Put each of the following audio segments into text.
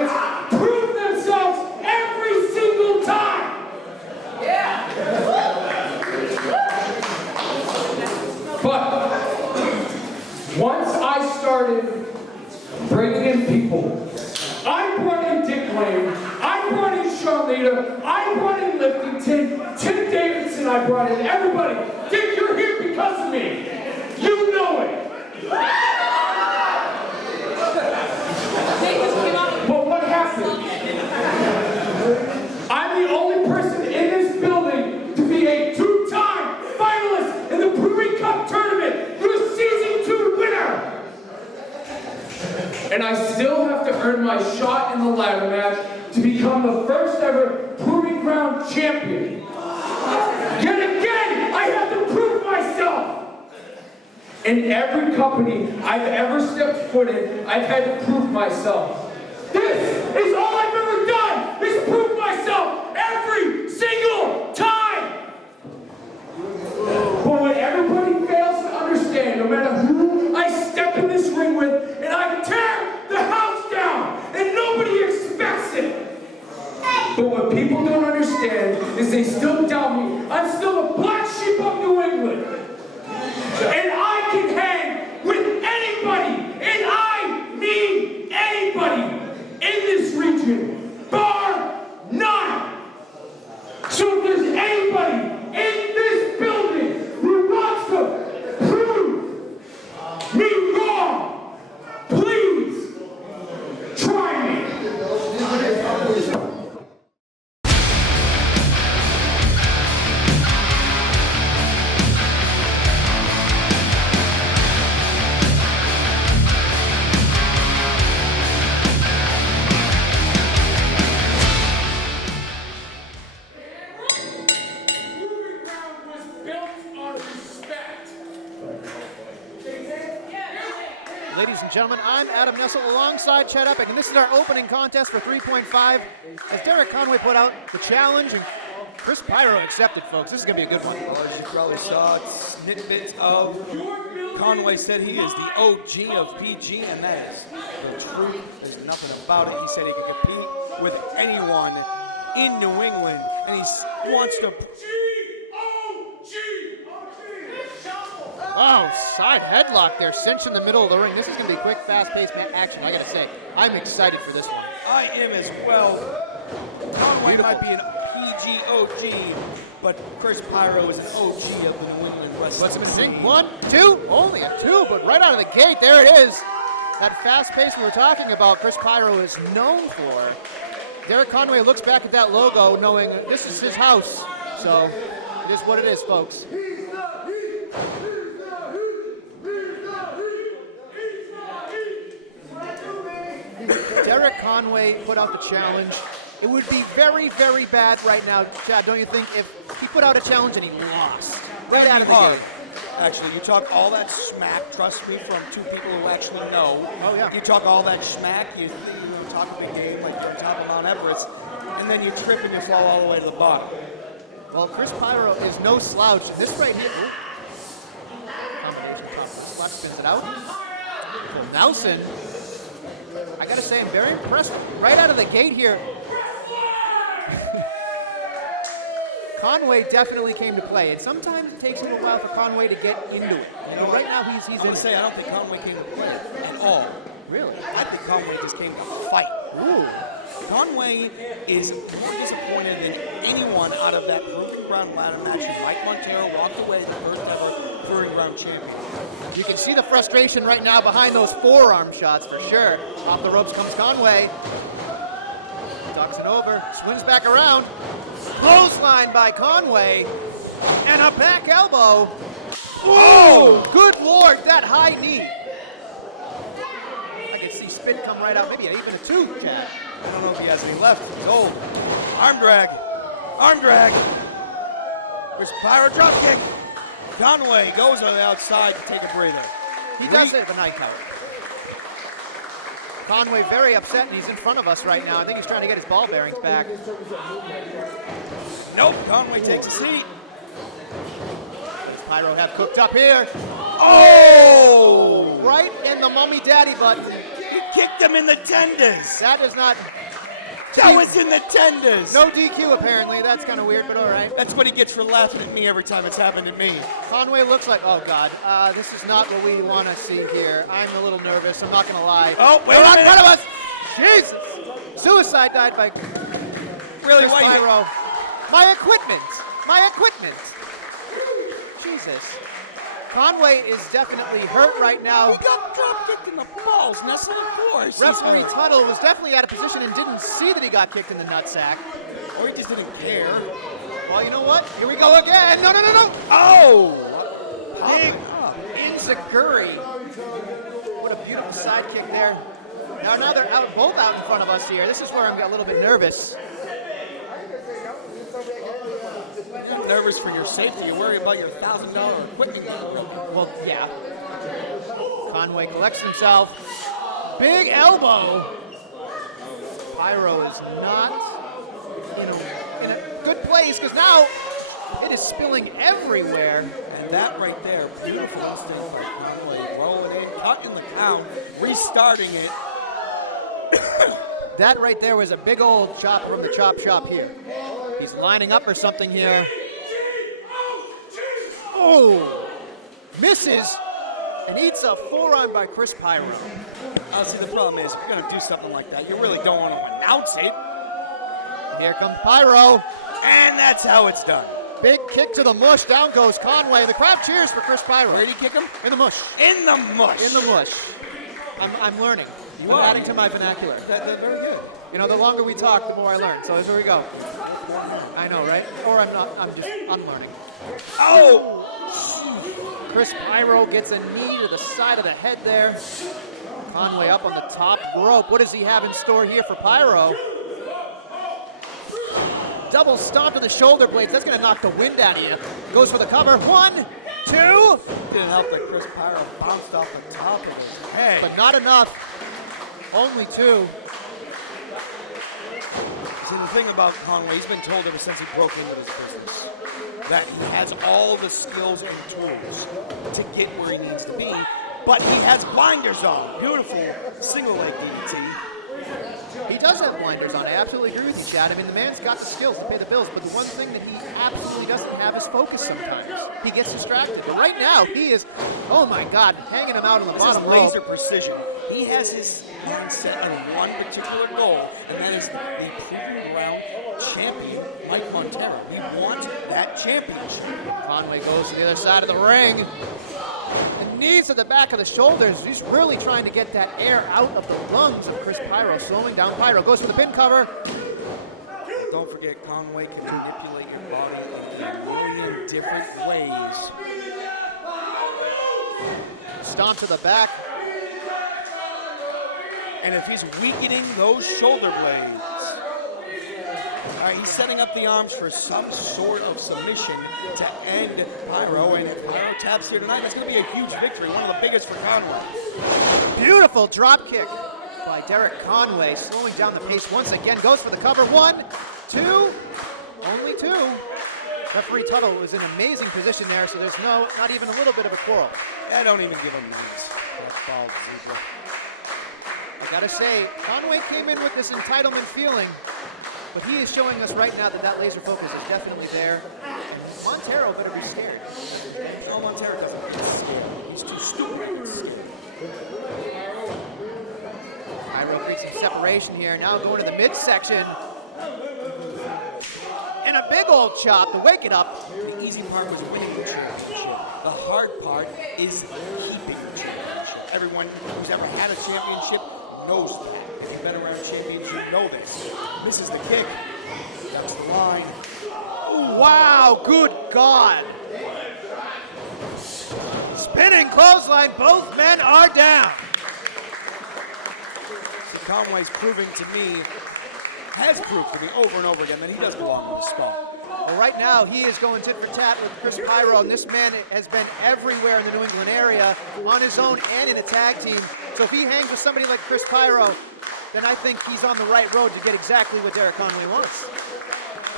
champions prove themselves every single time. Yeah. But once I started bringing in people, I brought in Dick Lane, I brought in Charlita, I brought in Liftington, Tim Davidson, I brought in everybody. Dick, you're here because of me. You know it. But what happened? I'm the only person in this building to be a two-time finalist in the Brewery Cup tournament. You're a Season 2 winner. And I still have to earn my shot in the ladder match to become the first ever Proving Ground champion. Yet again, I have to prove myself. In every company I've ever stepped foot in, I've had to prove myself. This is all I've ever done, is prove myself every single time. But what everybody fails to understand, no matter who I step in this ring with, and I tear the house down, and nobody expects it. But what people don't understand is they still doubt me. I'm still the black sheep of New England. And I can hang with anybody, and I mean anybody in this region, bar none. So if there's anybody in this building who wants to prove me wrong, please try me. Ladies and gentlemen, I'm Adam Nessel alongside Chad Epic, and this is our opening contest for 3.5. As Derrick Conway put out the challenge, and Kris Pyro accepted, folks. This is going to be a good one. Well, as you probably saw, snippets of Conway said he is the OG of PG, and that is the truth. There's nothing about it. He said he could compete with anyone in New England, and he wants to... Oh, side headlock there, cinch in the middle of the ring. This is going to be quick, fast-paced action, I got to say. I'm excited for this one. I am as well. Conway might be an PG OG, but Kris Pyro is an OG of the New England wrestling. Let's see. 1, 2, only a 2, but right out of the gate, there it is. That fast pace we were talking about, Kris Pyro is known for. Derrick Conway looks back at that logo knowing this is his house. So it is what it is, folks. Derrick Conway put out the challenge. It would be very, very bad right now, Chad, don't you think, if he put out a challenge and he lost right out of the gate? Actually, you talk all that smack, trust me, from two people who actually know. Oh, yeah. You talk all that smack, you talk a big game like you're on top of Mount Everest, and then you trip and you fall all the way to the bottom. Well, Kris Pyro is no slouch. This right here, combination top flash spins it out. Well, Nelson, I gotta say, I'm very impressed right out of the gate here. Conway definitely came to play, and sometimes it takes him a while for Conway to get into it. You know, right now he's I'm gonna say I don't think Conway came to play at all. Really? I think Conway just came to fight. Ooh. Conway is more disappointed than anyone out of that Proving Ground ladder match. Mike Montero walked away the first ever Proving Ground champion. You can see the frustration right now behind those forearm shots for sure. Off the ropes comes Conway. Ducks it over, swings back around. Clothesline by Conway. And a back elbow. Oh, good Lord, that high knee. I can see spit come right out, maybe even a 2, Chad. I don't know if he has any left. Oh, arm drag. Arm drag. There's Pyro drop kick. Conway goes on the outside to take a breather. He does it with a knife out. Conway very upset, and he's in front of us right now. I think he's trying to get his ball bearings back. Nope, Conway takes a seat. Does Pyro have cooked up here? Oh! Right in the mummy daddy button. kicked him in the tenders. That does not... That was in the tenders. No DQ, apparently. That's kind of weird, but all right. That's what he gets for laughing at me every time it's happened to me. Conway looks like, oh, God. This is not what we want to see here. I'm a little nervous. I'm not going to lie. Oh, wait They're a right in minute. front of us. Jesus. Suicide died by Really, Kris why you... Pyro. My equipment. My equipment. Jesus. Conway is definitely hurt right now. He got drop kicked in the balls, Nestle, of course. Referee Tuttle was definitely out of position and didn't see that he got kicked in the nutsack. Or he just didn't care. Well, you know what? Here we go again. No, no, no, no. Oh! Big Inzaguri. What a beautiful side kick there. Now they're both out in front of us here. This is where I'm a little bit nervous. You're nervous for your safety. You worry about your $1,000 equipment. Well, yeah. Conway collects himself. Big elbow. Pyro is not in a good place because now it is spilling everywhere. And that right there, beautiful instinct by Conway. Rolling in, cutting the count, restarting it. That right there was a big old chop from the chop shop here. He's lining up for something here. Oh, misses and eats a forearm by Kris Pyro. See, the problem is, if you're going to do something like that, you really don't want to announce it. Here comes Pyro. And that's how it's done. Big kick to the mush. Down goes Conway. The crowd cheers for Kris Pyro. Where did he kick him? In the mush. In the mush. In the mush. I'm learning. You I'm are. adding to my vernacular. That's very good. You know, the longer we talk, the more I learn. So here we go. I know, right? Or I'm not. I'm learning. Oh! Kris Pyro gets a knee to the side of the head there. Conway up on the top rope. What does he have in store here for Pyro? Double stomp to the shoulder blades. That's going to knock the wind out of you. Goes for the cover. 1, 2. Didn't help that Kris Pyro bounced off the top of his head. But not enough. Only 2. See, the thing about Conway, he's been told ever since he broke into this business that he has all the skills and tools to get where he needs to be, but he has blinders on. Beautiful single leg DDT. He does have blinders on. I absolutely agree with you, Chad. I mean, the man's got the skills to pay the bills, but the one thing that he absolutely doesn't have is focus sometimes. He gets distracted. But right now, he is, oh my God, hanging him out on the bottom rope. Laser precision. He has his mind set on one particular goal, and that is the Proving Ground champion, Mike Montero. He wants that championship. Conway goes to the other side of the ring. And knees to the back of the shoulders. He's really trying to get that air out of the lungs of Kris Pyro. Slowing down Pyro. Goes for the pin cover. Don't forget, Conway can manipulate your body in a million different ways. Stomp to the back. And if he's weakening those shoulder blades, all right, he's setting up the arms for some sort of submission to end Pyro, and if Pyro taps here tonight, that's going to be a huge victory, one of the biggest for Conway. Beautiful drop kick by Derrick Conway, slowing down the pace once again. Goes for the cover. 1, 2, only 2. Referee Tuttle was in amazing position there, so there's not even a little bit of a quarrel. I don't even give him names. That's bald zebra. I gotta say, Conway came in with this entitlement feeling, but he is showing us right now that that laser focus is definitely there. And Montero better be scared. No, Montero doesn't get scared. He's too stupid to get scared. Pyro creates some separation here. Now going to the midsection. And a big old chop to wake it up. The easy part was winning the championship. The hard part is keeping the championship. Everyone who's ever had a championship knows that. If you've been around champions, you know this. This is the kick. That's the line. Wow, good God. Spinning clothesline, both men are down. So Conway's proving to me, has proved to me over and over again that he does belong in the spot. Well, right now, he is going tit for tat with Kris Pyro, and this man has been everywhere in the New England area on his own and in a tag team. So if he hangs with somebody like Kris Pyro, then I think he's on the right road to get exactly what Derrick Conway wants.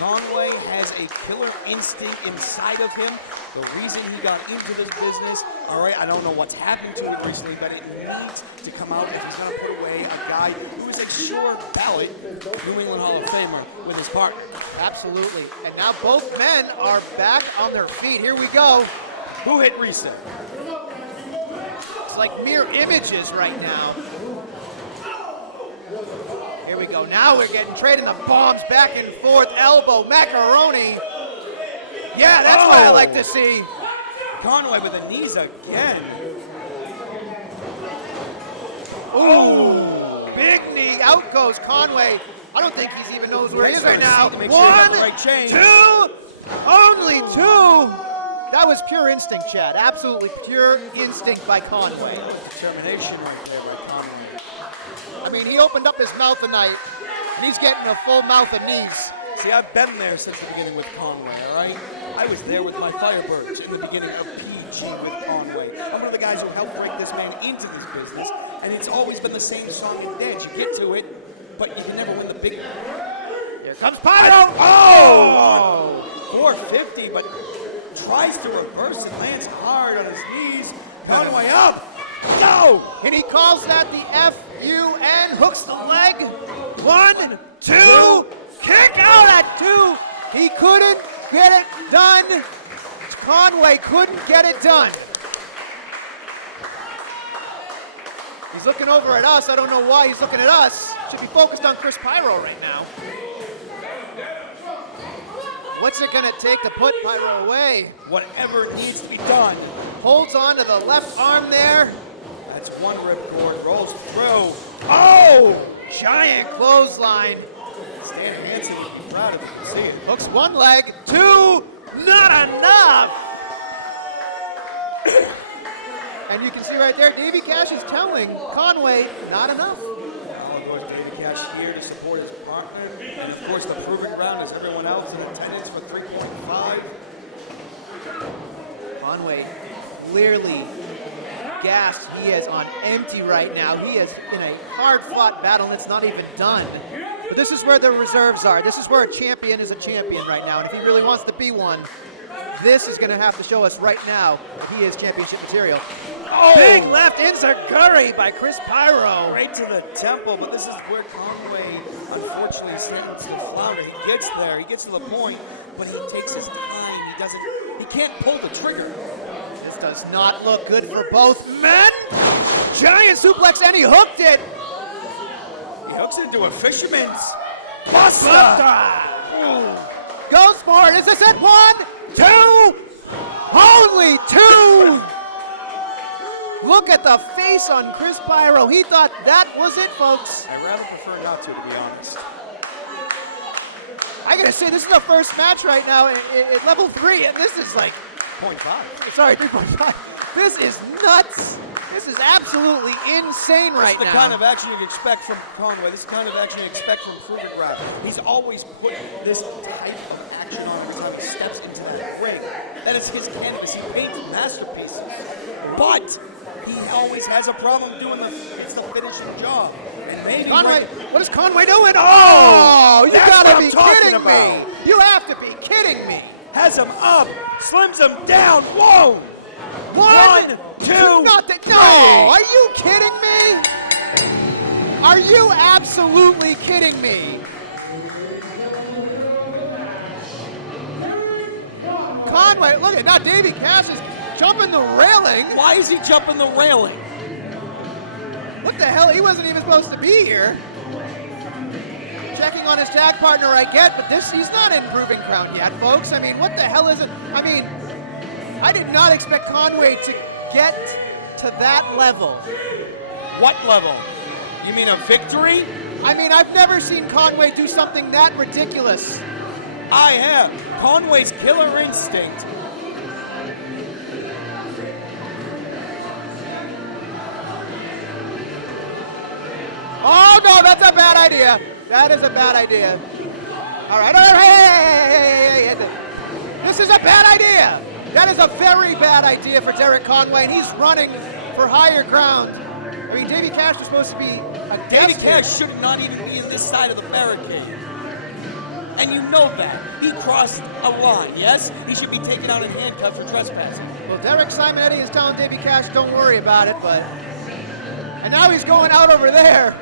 Conway has a killer instinct inside of him. The reason he got into this business, all right, I don't know what's happened to it recently, but it needs to come out if he's going to put away a guy who is a sure ballot New England Hall of Famer with his partner. Absolutely. And now both men are back on their feet. Here we go. Who hit reset? It's like mere images right now. Here we go. Now we're trading the bombs back and forth. Elbow, macaroni. Yeah, that's what I like to see. Conway with the knees again. Ooh, big knee. Out goes Conway. I don't think he even knows where he is right now. One, two, only two. That was pure instinct, Chad. Absolutely pure instinct by Conway. Determination right there by Conway. I mean, he opened up his mouth tonight, and he's getting a full mouth of knees. See, I've been there since the beginning with Conway, all right? I was there with my Firebirds in the beginning of PG with Conway. I'm one of the guys who helped break this man into this business, and it's always been the same song and dance. You get to it, but you can never win the big one. Here comes Pyro! Oh! 450, but tries to reverse and lands hard on his knees. Conway up! Go! And he calls that the F-U-N, hooks the leg. 1, 2, kick out at 2. He couldn't get it done. Conway couldn't get it done. He's looking over at us. I don't know why he's looking at us. Should be focused on Kris Pyro right now. What's it gonna take to put Pyro away? Whatever needs to be done. Holds on to the left arm there. That's one ripcord, rolls through. Oh! Giant clothesline. Stan Hansen, proud of him. See it. Hooks one leg, 2, not enough! And you can see right there, Davey Cash is telling Conway, not enough. Of course, Davey Cash here to support his partner. And of course, the proving ground is everyone else in attendance for 3.5. Conway clearly gassed. He is on empty right now. He is in a hard-fought battle, and it's not even done. But this is where the reserves are. This is where a champion is a champion right now. And if he really wants to be one, this is going to have to show us right now that he is championship material. Oh! Big left enziguri by Kris Pyro. Right to the temple, but this is where Conway, unfortunately, starts to flounder. He gets there, he gets to the point, but he takes his time. He can't pull the trigger. This does not look good for both men. Giant suplex, and he hooked it. He hooks it into a fisherman's buster. Goes for it. Is this it? 1, 2, only 2. Look at the face on Kris Pyro. He thought that was it, folks. I rather prefer not to be honest. I gotta say, this is the first match right now at level 3, and this is like 0.5. Sorry, 3.5. This is nuts. This is absolutely insane right now. This is the kind of action you'd expect from Conway. This is the kind of action you expect from Proving Ground. He's always put this type of action on every time he steps into that ring. That is his canvas. He paints masterpieces. But he always has a problem doing the finishing job. And maybe Conway, what is Conway doing? Oh, you gotta be kidding me. You have to be kidding me. Has him up, slims him down. Whoa! 1, 2, no, are you kidding me? Are you absolutely kidding me? Conway, look at that. Davey Cash is jumping the railing. Why is he jumping the railing? What the hell? He wasn't even supposed to be here. Checking on his tag partner, I get, but he's not in Proving Ground yet, folks. I mean, what the hell is it? I mean, I did not expect Conway to get to that level. What level? You mean a victory? I mean, I've never seen Conway do something that ridiculous. I have. Conway's killer instinct. Oh, no, that's a bad idea. That is a bad idea. All right, hey. This is a bad idea. That is a very bad idea for Derrick Conway, and he's running for higher ground. I mean, Davey Cash is supposed to be a Davey Cash should not even be in this side of the barricade. and you know that. He crossed a line, yes? He should be taken out in handcuffs for trespassing. Well, Derek Simonetti is telling Davey Cash, don't worry about it, but... And now he's going out over there.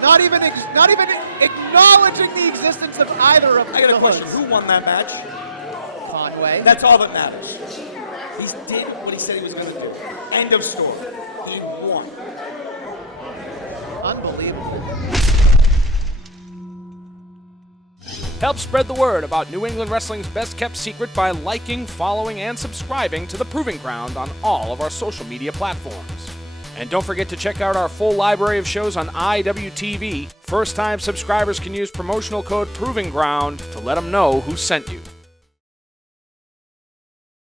Not even acknowledging the existence of either of them. I got a question. Who won that match? Conway. That's all that matters. He did what he said he was going to do. End of story. He won. Unbelievable. Help spread the word about New England Wrestling's best-kept secret by liking, following, and subscribing to The Proving Ground on all of our social media platforms. And don't forget to check out our full library of shows on IWTV. First-time subscribers can use promotional code Proving Ground to let them know who sent you.